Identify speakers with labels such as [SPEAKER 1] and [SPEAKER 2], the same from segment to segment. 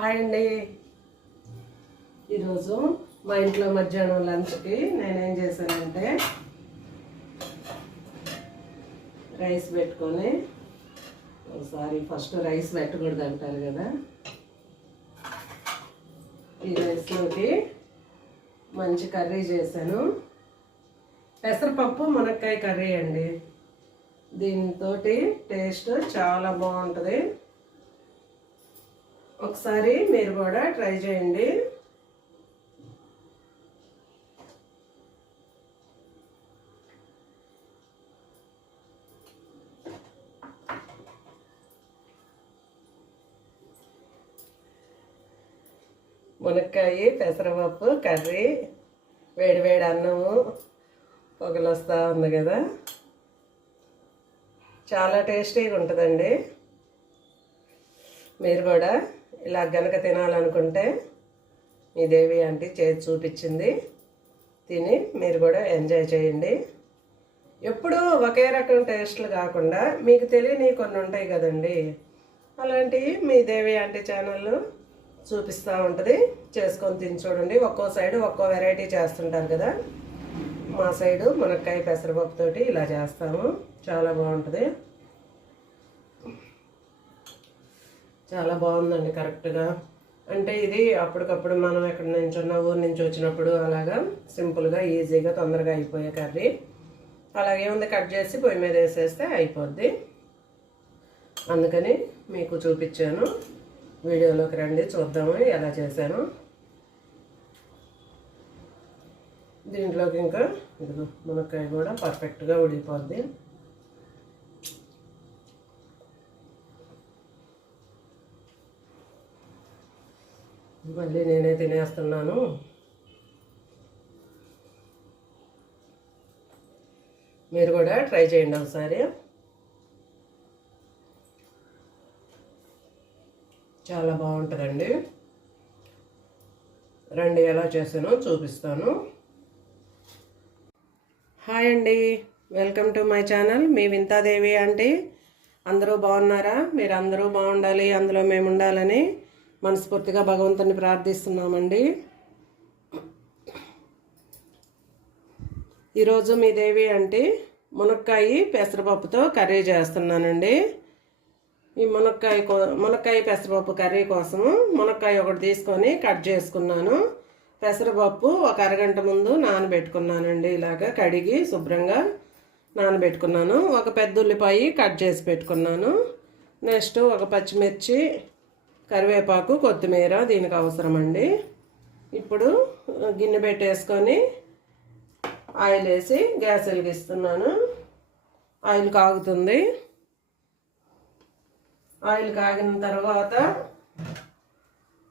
[SPEAKER 1] Hi అండి. ఈరోజు మా ఇంట్లో మధ్యాహ్నం లంచ్కి నేనేం చేశానంటే రైస్ పెట్టుకొని ఒకసారి ఫస్ట్ రైస్ పెట్టకూడదు అంటారు కదా. ఈ రైస్లోకి మంచి కర్రీ చేశాను. పెసరపప్పు మునక్కాయ కర్రీ అండి. దీంతో టేస్ట్ చాలా బాగుంటుంది. ఒకసారి మీరు కూడా ట్రై చేయండి. మునక్కాయ పెసరపప్పు కర్రీ వేడి వేడి అన్నము పొగలు వస్తూ ఉంది కదా. చాలా టేస్టీగా ఉంటుందండి. మీరు కూడా ఇలా గనక తినాలనుకుంటే మీ దేవి ఆంటీ చేసి చూపించింది. తిని మీరు కూడా ఎంజాయ్ చేయండి. ఎప్పుడూ ఒకే రకం టేస్ట్లు కాకుండా మీకు తెలియని కొన్ని ఉంటాయి కదండి. అలాంటివి మీ దేవి ఆంటీ ఛానల్లో చూపిస్తూ ఉంటుంది. చేసుకొని తిని చూడండి. ఒక్కో సైడు ఒక్కో వెరైటీ చేస్తుంటారు కదా. మా సైడు మునక్కాయ పెసరపప్పుతోటి ఇలా చేస్తాము. చాలా బాగుంటుంది. చాలా బాగుందండి కరెక్ట్గా అంటే ఇది అప్పటికప్పుడు మనం ఎక్కడి నుంచి ఉన్న ఊరి నుంచి వచ్చినప్పుడు అలాగా సింపుల్గా ఈజీగా తొందరగా అయిపోయే కర్రీ. అలాగే ఉంది కట్ చేసి పొయ్యి మీద వేసేస్తే అయిపోద్ది. అందుకని మీకు చూపించాను. వీడియోలోకి రండి చూద్దాము ఎలా చేశాను. దీంట్లోకి ఇంకా ఇదిగో మునక్కాయ కూడా పర్ఫెక్ట్గా ఉడిపోద్ది మళ్ళీ నేనే తినేస్తున్నాను. మీరు కూడా ట్రై చేయండి ఒకసారి. చాలా బాగుంటుందండి. రండి ఎలా చేసానో చూపిస్తాను. హాయ్ అండి వెల్కమ్ టు మై ఛానల్. మీ వింతాదేవి ఆంటీ. అందరూ బాగున్నారా? మీరు అందరూ బాగుండాలి అందులో మేము ఉండాలని మనస్ఫూర్తిగా భగవంతుని ప్రార్థిస్తున్నామండి. ఈరోజు మీ దేవి అంటే మునక్కాయ పెసరపప్పుతో కర్రీ చేస్తున్నానండి. ఈ మునక్కాయ కో మునక్కాయ పెసరపప్పు కర్రీ కోసము మునక్కాయ ఒకటి తీసుకొని కట్ చేసుకున్నాను. పెసరపప్పు ఒక అరగంట ముందు నానబెట్టుకున్నానండి. ఇలాగ కడిగి శుభ్రంగా నానబెట్టుకున్నాను. ఒక పెద్ద ఉల్లిపాయ కట్ చేసి పెట్టుకున్నాను. నెక్స్ట్ ఒక పచ్చిమిర్చి కరివేపాకు కొత్తిమీర దీనికి అవసరం అండి ఇప్పుడు గిన్నె పెట్టేసుకొని ఆయిల్ వేసి గ్యాస్ వెలిగిస్తున్నాను ఆయిల్ కాగుతుంది. ఆయిల్ కాగిన తర్వాత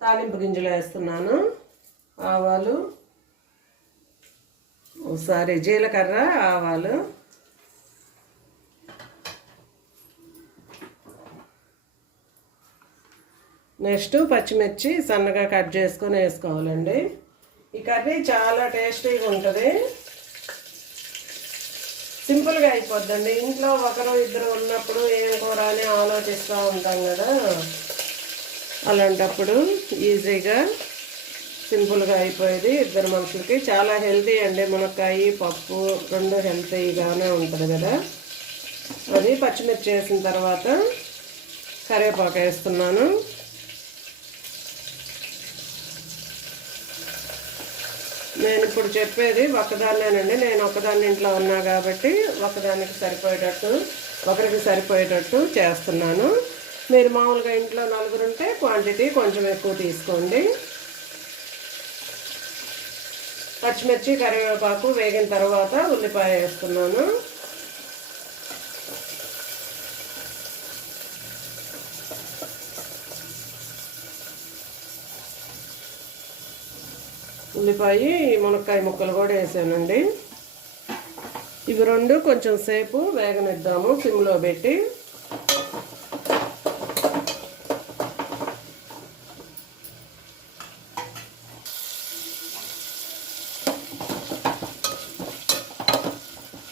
[SPEAKER 1] తాలింపు గింజలు వేస్తున్నాను. ఆవాలు ఒకసారి జీలకర్ర ఆవాలు. నెక్స్ట్ పచ్చిమిర్చి సన్నగా కట్ చేసుకొని వేసుకోవాలండి. ఈ కర్రీ చాలా టేస్టీగా ఉంటుంది. సింపుల్గా అయిపోద్దండి. ఇంట్లో ఒకరు ఇద్దరు ఉన్నప్పుడు ఏం కూర అని ఆలోచిస్తూ ఉంటాం కదా. అలాంటప్పుడు ఈజీగా సింపుల్గా అయిపోయేది ఇద్దరు మనుషులకి. చాలా హెల్తీ అండి. మునక్కాయ పప్పు రెండు హెల్తీగానే ఉంటుంది కదా. అది పచ్చిమిర్చి వేసిన తర్వాత కరివేపాకు వేస్తున్నాను. నేను ఇప్పుడు చెప్పేది ఒకదాన్నేనండి. నేను ఒకదాన్ని ఇంట్లో ఉన్నా కాబట్టి ఒకదానికి సరిపోయేటట్టు ఒకరికి సరిపోయేటట్టు చేస్తున్నాను. మీరు మామూలుగా ఇంట్లో నలుగురు ఉంటే క్వాంటిటీ కొంచెం ఎక్కువ తీసుకోండి. పచ్చిమిర్చి కరివేపాకు వేగిన తర్వాత ఉల్లిపాయ వేస్తున్నాను. ఉల్లిపాయ మునక్కాయ ముక్కలు కూడా వేసానండి. ఇవి రెండు కొంచెం సేపు వేగనిద్దాము సిమ్లో పెట్టి.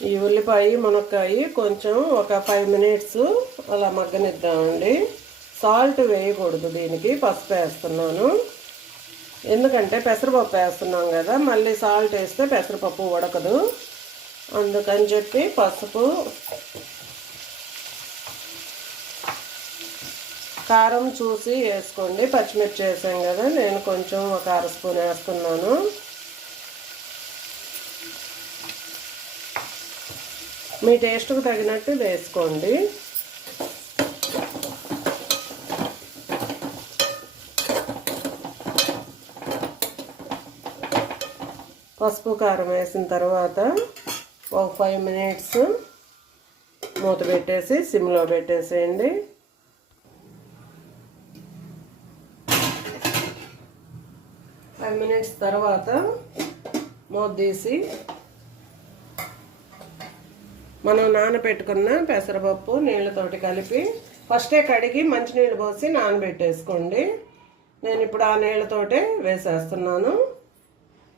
[SPEAKER 1] ఈ ఉల్లిపాయ మునక్కాయ కొంచెం ఒక ఫైవ్ మినిట్స్ అలా మగ్గనిద్దామండి. సాల్ట్ వేయకూడదు దీనికి పసుపు వేస్తున్నాను ఎందుకంటే పెసరపప్పు వేస్తున్నాం కదా మళ్ళీ సాల్ట్ వేస్తే పెసరపప్పు ఉడకదు. అందుకని చెప్పి పసుపు కారం చూసి వేసుకోండి. పచ్చిమిర్చి వేసాం కదా నేను కొంచెం ఒక అర స్పూన్ వేస్తున్నాను మీ టేస్ట్కి తగినట్టు వేసుకోండి. పసుపు కారం వేసిన తర్వాత ఒక ఫైవ్ మినిట్స్ మూత పెట్టేసి సిమ్లో పెట్టేసేయండి. ఫైవ్ మినిట్స్ తర్వాత మూత తీసి మనం నానబెట్టుకున్న పెసరపప్పు నీళ్ళతోటి కలిపి ఫస్టే కడిగి మంచినీళ్ళు పోసి నానబెట్టేసుకోండి. నేను ఇప్పుడు ఆ నీళ్ళతోటే వేసేస్తున్నాను.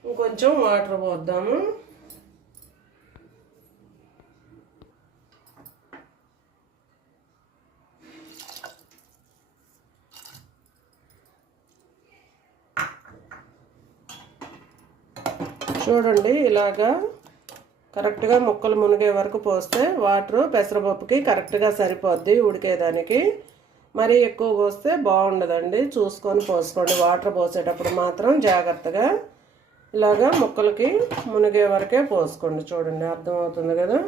[SPEAKER 1] ఇంకొంచెం వాటర్ పోద్దాము. చూడండి ఇలాగా కరెక్ట్గా ముక్కలు మునిగే వరకు పోస్తే వాటర్ పెసరపప్పుకి కరెక్ట్గా సరిపోద్ది ఉడికేదానికి. మరీ ఎక్కువ పోస్తే బాగుండదండి. చూసుకొని పోసుకోండి. వాటర్ పోసేటప్పుడు మాత్రం జాగ్రత్తగా ఇలాగా ముక్కలకి మునిగే వరకే పోసుకోండి చూడండి అర్థమవుతుంది కదా?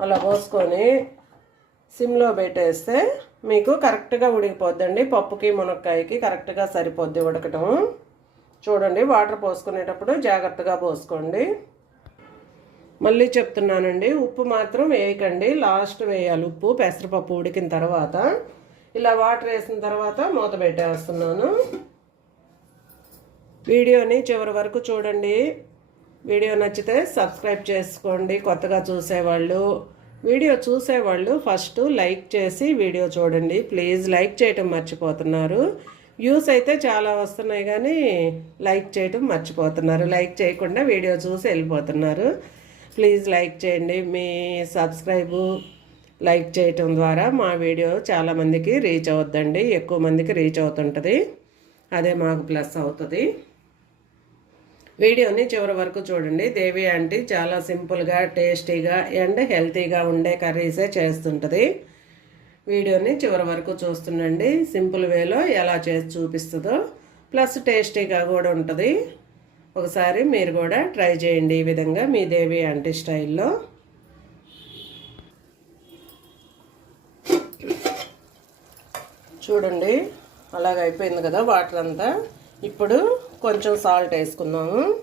[SPEAKER 1] అలా పోసుకొని సిమ్లో పెట్టేస్తే మీకు కరెక్ట్గా ఉడికిపోద్దండి. పప్పుకి మునక్కాయకి కరెక్ట్గా సరిపోద్ది ఉడకటం. చూడండి వాటర్ పోసుకునేటప్పుడు జాగ్రత్తగా పోసుకోండి. మళ్ళీ చెప్తున్నానండి ఉప్పు మాత్రం వేయకండి. లాస్ట్ వేయాలి ఉప్పు పెసరపప్పు ఉడికిన తర్వాత. ఇలా వాటర్ వేసిన తర్వాత మూత పెట్టేస్తున్నాను. వీడియోని చివరి వరకు చూడండి. వీడియో నచ్చితే సబ్స్క్రైబ్ చేసుకోండి. కొత్తగా చూసేవాళ్ళు వీడియో చూసేవాళ్ళు ఫస్ట్ లైక్ చేసి వీడియో చూడండి. ప్లీజ్ లైక్ చేయటం మర్చిపోతున్నారు. వ్యూస్ అయితే చాలా వస్తున్నాయి కానీ లైక్ చేయటం మర్చిపోతున్నారు. లైక్ చేయకుండా వీడియో చూసి వెళ్ళిపోతున్నారు. ప్లీజ్ లైక్ చేయండి. మీ సబ్స్క్రైబు లైక్ చేయటం ద్వారా మా వీడియో చాలామందికి రీచ్ అవుద్దండి. ఎక్కువ మందికి రీచ్ అవుతుంటుంది. అదే మాకు ప్లస్ అవుతుంది. వీడియోని చివరి వరకు చూడండి. దేవి ఆంటీ చాలా సింపుల్గా టేస్టీగా అండ్ హెల్తీగా ఉండే కర్రీసే చేస్తుంటుంది. వీడియోని చివరి వరకు చూస్తుండండి. సింపుల్ వేలో ఎలా చేసి చూపిస్తుందో. ప్లస్ టేస్టీగా కూడా ఉంటుంది. ఒకసారి మీరు కూడా ట్రై చేయండి ఈ విధంగా మీ దేవి ఆంటీ స్టైల్లో. చూడండి. అలాగైపోయింది కదా వాటర్ అంతా. ఇప్పుడు కొంచెం సాల్ట్ వేసుకున్నాము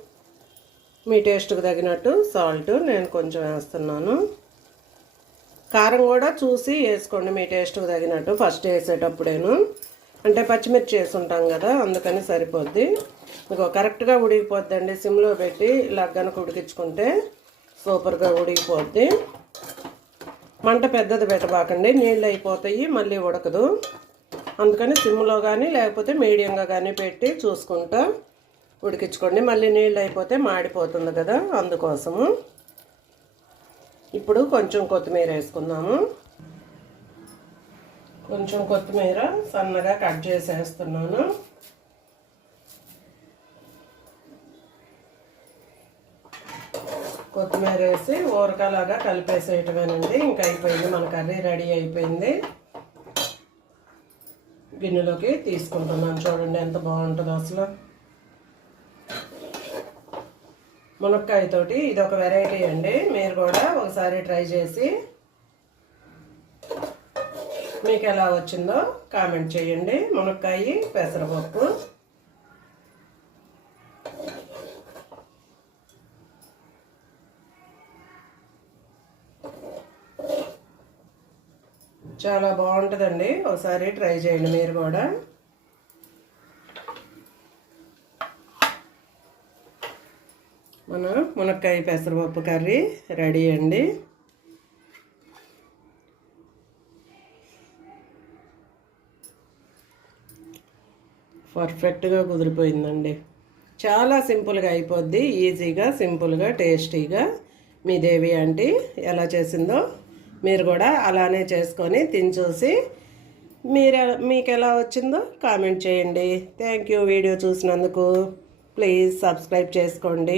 [SPEAKER 1] మీ టేస్ట్కి తగినట్టు సాల్ట్ నేను కొంచెం వేస్తున్నాను. కారం కూడా చూసి వేసుకోండి మీ టేస్ట్కి తగినట్టు. ఫస్ట్ వేసేటప్పుడేను. అంటే పచ్చిమిర్చి వేసుంటాం కదా అందుకని సరిపోద్ది. ఇంకో కరెక్ట్గా ఉడికిపోద్దండి. సిమ్లో పెట్టి ఇలా కనుక ఉడికించుకుంటే సూపర్గా ఉడికిపోద్ది. మంట పెద్దది పెట్టబాకండి. నీళ్ళు అయిపోతాయి మళ్ళీ ఉడకదు. అందుకని సిమ్లో కానీ లేకపోతే మీడియంగా కానీ పెట్టి చూసుకుంటా ఉడికించుకోండి. మళ్ళీ నీళ్ళు అయిపోతే మాడిపోతుంది కదా అందుకోసము. ఇప్పుడు కొంచెం కొత్తిమీర వేసుకుందాము. కొంచెం కొత్తిమీర సన్నగా కట్ చేసేస్తున్నాను. కొత్తిమీర వేసి ఊరకలాగా కలిపేసేయటమేనండి. ఇంకా అయిపోయింది మన కర్రీ రెడీ అయిపోయింది. గిన్నెలోకి తీసుకుంటున్నాను. చూడండి ఎంత బాగుంటుందో అసలు. మునక్కాయతోటి ఇది ఒక వెరైటీ అండి. మీరు కూడా ఒకసారి ట్రై చేసి మీకు ఎలా వచ్చిందో కామెంట్ చేయండి. మునక్కాయ పెసరపప్పు. చాలా బాగుంటుందండి. ఒకసారి ట్రై చేయండి మీరు కూడా. మన మునక్కాయ పెసరపప్పు కర్రీ రెడీ అండి. పర్ఫెక్ట్గా కుదిరిపోయిందండి. చాలా సింపుల్గా అయిపోద్ది. ఈజీగా సింపుల్గా టేస్టీగా. మీ దేవి ఆంటీ ఎలా చేసిందో మీరు కూడా అలానే చేసుకొని తిని చూసి మీరు మీకు ఎలా వచ్చిందో కామెంట్ చేయండి. థ్యాంక్ యూ వీడియో చూసినందుకు ప్లీజ్ సబ్స్క్రైబ్ చేసుకోండి.